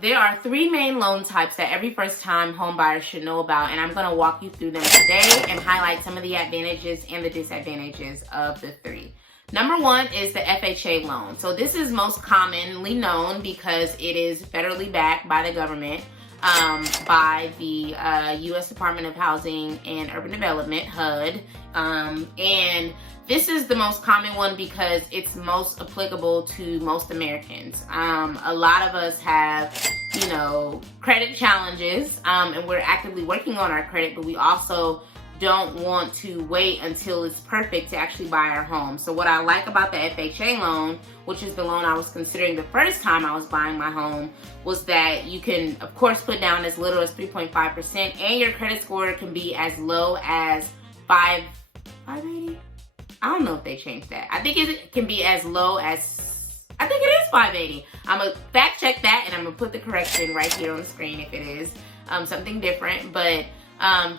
There are three main loan types that every first-time home buyer should know about, and I'm going to walk you through them today and highlight some of the advantages and the disadvantages of the three. Number one is the FHA loan. So this is most commonly known because it is federally backed by the government, by the U.S. Department of Housing and Urban Development, HUD, and this is the most common one because it's most applicable to most Americans. A lot of us have, credit challenges, and we're actively working on our credit, but we also don't want to wait until it's perfect to actually buy our home. So what I like about the FHA loan, which is the loan I was considering the first time I was buying my home, was that you can, of course, put down as little as 3.5%, and your credit score can be as low as 580. I don't know if they changed that. I think it can be as low as, I think it is 580. I'm going to fact check that, and I'm going to put the correction right here on the screen if it is something different. But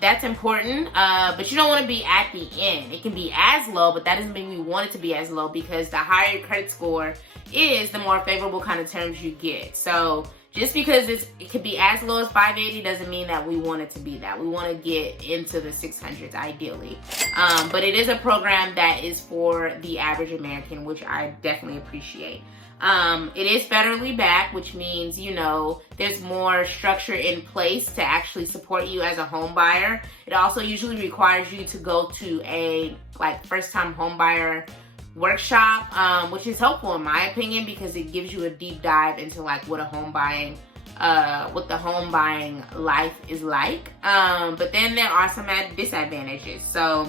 that's important. But you don't want to be at the end. It can be as low, but that doesn't mean you want it to be as low, because the higher your credit score is, the more favorable kind of terms you get. So just because it could be as low as 580 doesn't mean that we want it to be that. We want to get into the 600s ideally. But it is a program that is for the average American, which I definitely appreciate. It is federally backed, which means, there's more structure in place to actually support you as a home buyer. It also usually requires you to go to a first-time home buyer workshop, which is helpful in my opinion, because it gives you a deep dive into what the home buying life is like. But then there are some disadvantages. So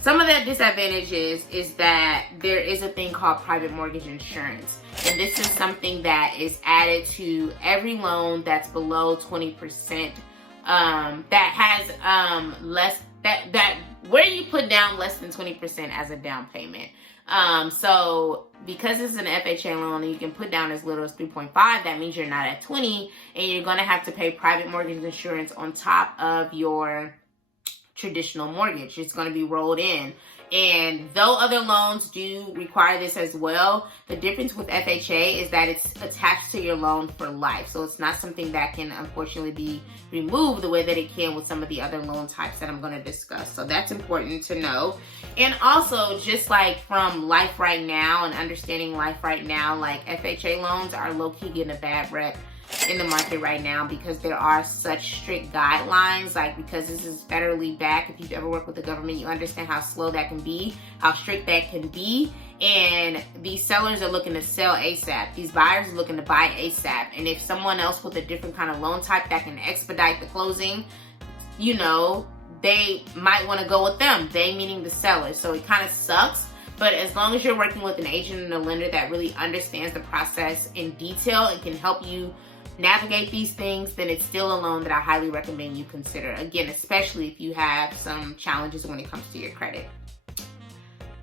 some of the disadvantages is that there is a thing called private mortgage insurance. And this is something that is added to every loan that's below 20%, that has where you put down less than 20% as a down payment. So because this is an FHA loan and you can put down as little as 3.5, that means you're not at 20, and you're going to have to pay private mortgage insurance on top of your traditional mortgage. It's going to be rolled in. And though other loans do require this as well, the difference with FHA is that it's attached to your loan for life. So it's not something that can unfortunately be removed the way that it can with some of the other loan types that I'm going to discuss. So that's important to know. And also, just from life right now and understanding life right now, FHA loans are low-key getting a bad rep in the market right now because there are such strict guidelines. Because this is federally backed, if you've ever worked with the government, you understand how slow that can be, how strict that can be. And these sellers are looking to sell ASAP. These buyers are looking to buy ASAP. And if someone else with a different kind of loan type that can expedite the closing, they might want to go with them. They meaning the seller. So it kind of sucks. But as long as you're working with an agent and a lender that really understands the process in detail and can help you navigate these things, then it's still a loan that I highly recommend you consider. Again, especially if you have some challenges when it comes to your credit.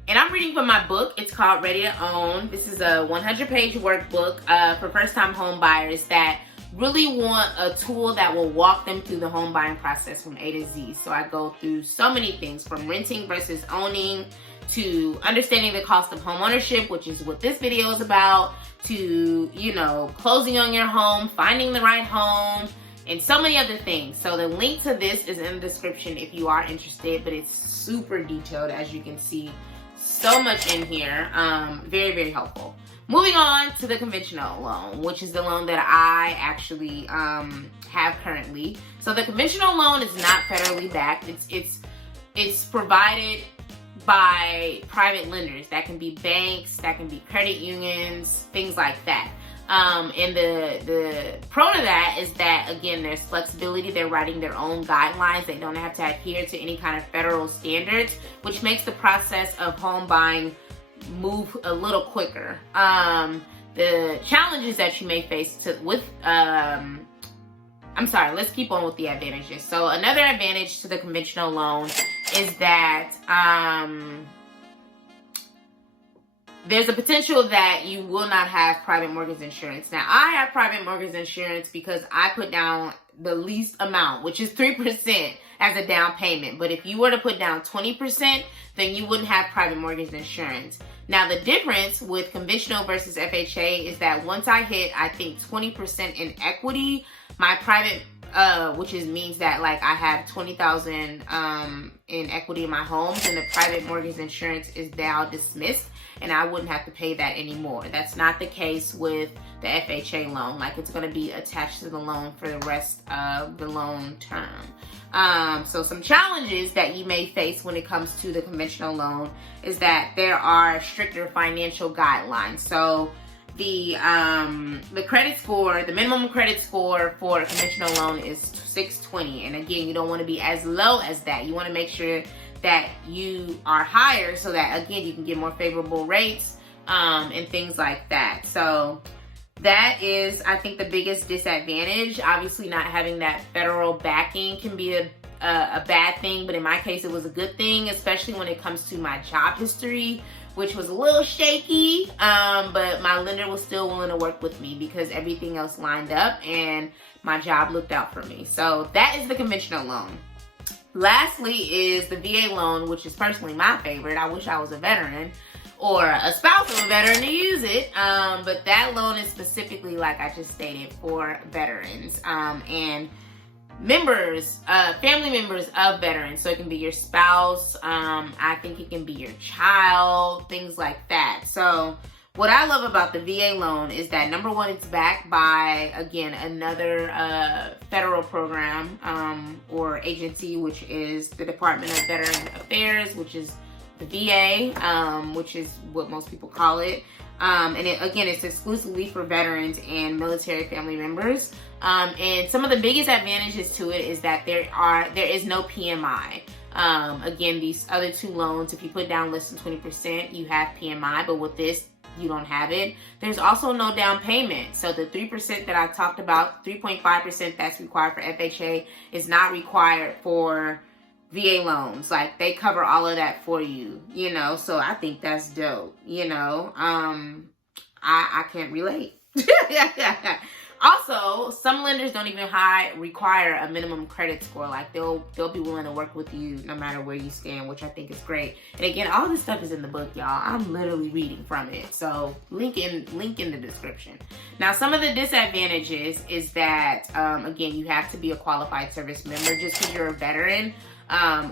And I'm reading from my book. It's called Ready to Own. This is a 100-page workbook for first-time home buyers that really want a tool that will walk them through the home buying process from A to Z. So I go through so many things, from renting versus owning, to understanding the cost of home ownership, which is what this video is about, to, closing on your home, finding the right home, and so many other things. So the link to this is in the description if you are interested, but it's super detailed, as you can see. So much in here. Very, very helpful. Moving on to the conventional loan, which is the loan that I actually have currently. So the conventional loan is not federally backed. It's provided by private lenders. That can be banks, that can be credit unions, things like that. And the pro to that is that, again, there's flexibility. They're writing their own guidelines. They don't have to adhere to any kind of federal standards, which makes the process of home buying move a little quicker. The challenges that you may face let's keep on with the advantages. So another advantage to the conventional loan is that there's a potential that you will not have private mortgage insurance. Now, I have private mortgage insurance because I put down the least amount, which is 3% as a down payment. But if you were to put down 20%, then you wouldn't have private mortgage insurance. Now, the difference with conventional versus FHA is that once I hit, I think 20% in equity, my private, which means that like I have 20,000 in equity in my homes, and the private mortgage insurance is now dismissed, and I wouldn't have to pay that anymore. That's not the case with the FHA loan. Like, it's going to be attached to the loan for the rest of the loan term. So some challenges that you may face when it comes to the conventional loan is that there are stricter financial guidelines. So the credit score, the minimum credit score for a conventional loan is 620. And again, you don't want to be as low as that. You want to make sure that you are higher so that, again, you can get more favorable rates and things like that. So that is, I think, the biggest disadvantage. Obviously, not having that federal backing can be a bad thing, but in my case, it was a good thing, especially when it comes to my job history, which was a little shaky, but my lender was still willing to work with me because everything else lined up and my job looked out for me. So that is the conventional loan. Lastly is the VA loan, which is personally my favorite. I wish I was a veteran or a spouse of a veteran to use it, but that loan is specifically, like I just stated, for veterans and members, family members of veterans. So it can be your spouse, I think it can be your child, things like that. So what I love about the VA loan is that, number one, it's backed by, again, another federal program or agency, which is the Department of Veteran Affairs, which is the VA, which is what most people call it. And again, it's exclusively for veterans and military family members. And some of the biggest advantages to it is that there is no PMI. Again, these other two loans, if you put down less than 20%, you have PMI, but with this, you don't have it. There's also no down payment. So the 3% that I talked about, 3.5% that's required for FHA is not required for VA loans. Like, they cover all of that for you, you know, so I think that's dope, you know. I can't relate. Also, some lenders don't even require a minimum credit score. Like, they'll be willing to work with you no matter where you stand, which I think is great. And again, all this stuff is in the book, y'all. I'm literally reading from it. So link in the description. Now, some of the disadvantages is that, again, you have to be a qualified service member. Just because you're a veteran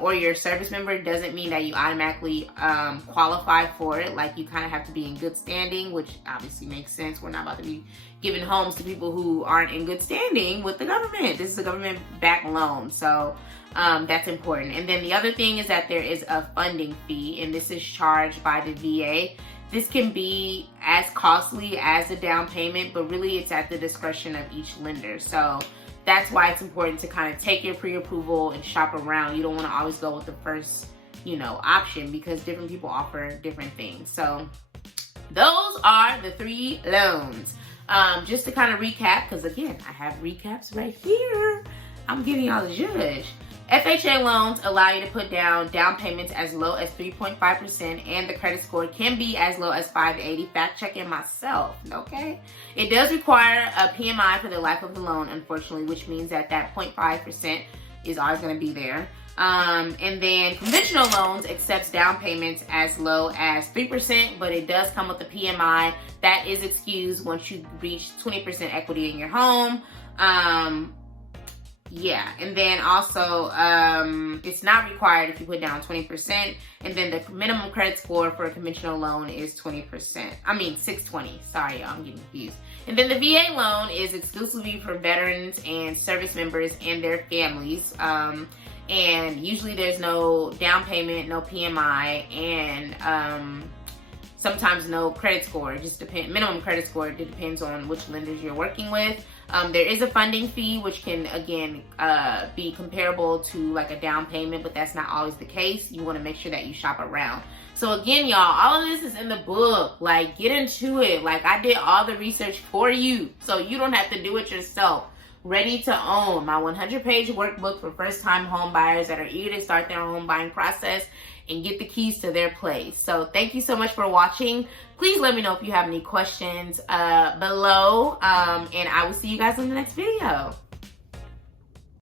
or you're a service member doesn't mean that you automatically qualify for it. Like, you kind of have to be in good standing, which obviously makes sense. We're not about to be giving homes to people who aren't in good standing with the government. This is a government-backed loan, so that's important. And then the other thing is that there is a funding fee, and this is charged by the VA. This can be as costly as a down payment, but really it's at the discretion of each lender. So that's why it's important to kind of take your pre-approval and shop around. You don't want to always go with the first, you know, option, because different people offer different things. So those are the 3 loans. Just to kind of recap, because again, I have recaps right here. I'm giving y'all the judge. FHA loans allow you to put down payments as low as 3.5%, and the credit score can be as low as 580. Fact checking myself, okay? It does require a PMI for the life of the loan, unfortunately, which means that 0.5% is always going to be there. And then conventional loans accepts down payments as low as 3%, but it does come with a PMI that is excused once you reach 20% equity in your home. Yeah, and then also it's not required if you put down 20%, and then the minimum credit score for a conventional loan is 20%. I mean 620. Sorry, y'all, I'm getting confused. And then the VA loan is exclusively for veterans and service members and their families. And usually there's no down payment, no PMI, and sometimes no credit score. It just depends. Minimum credit score, it depends on which lenders you're working with. There is a funding fee, which can, again, be comparable to like a down payment, but that's not always the case. You want to make sure that you shop around. So again, y'all, all of this is in the book. Like, get into it. Like, I did all the research for you, so you don't have to do it yourself. Ready to own, my 100-page workbook for first-time home buyers that are eager to start their home buying process and get the keys to their place. So thank you so much for watching. Please let me know if you have any questions below, and I will see you guys in the next video.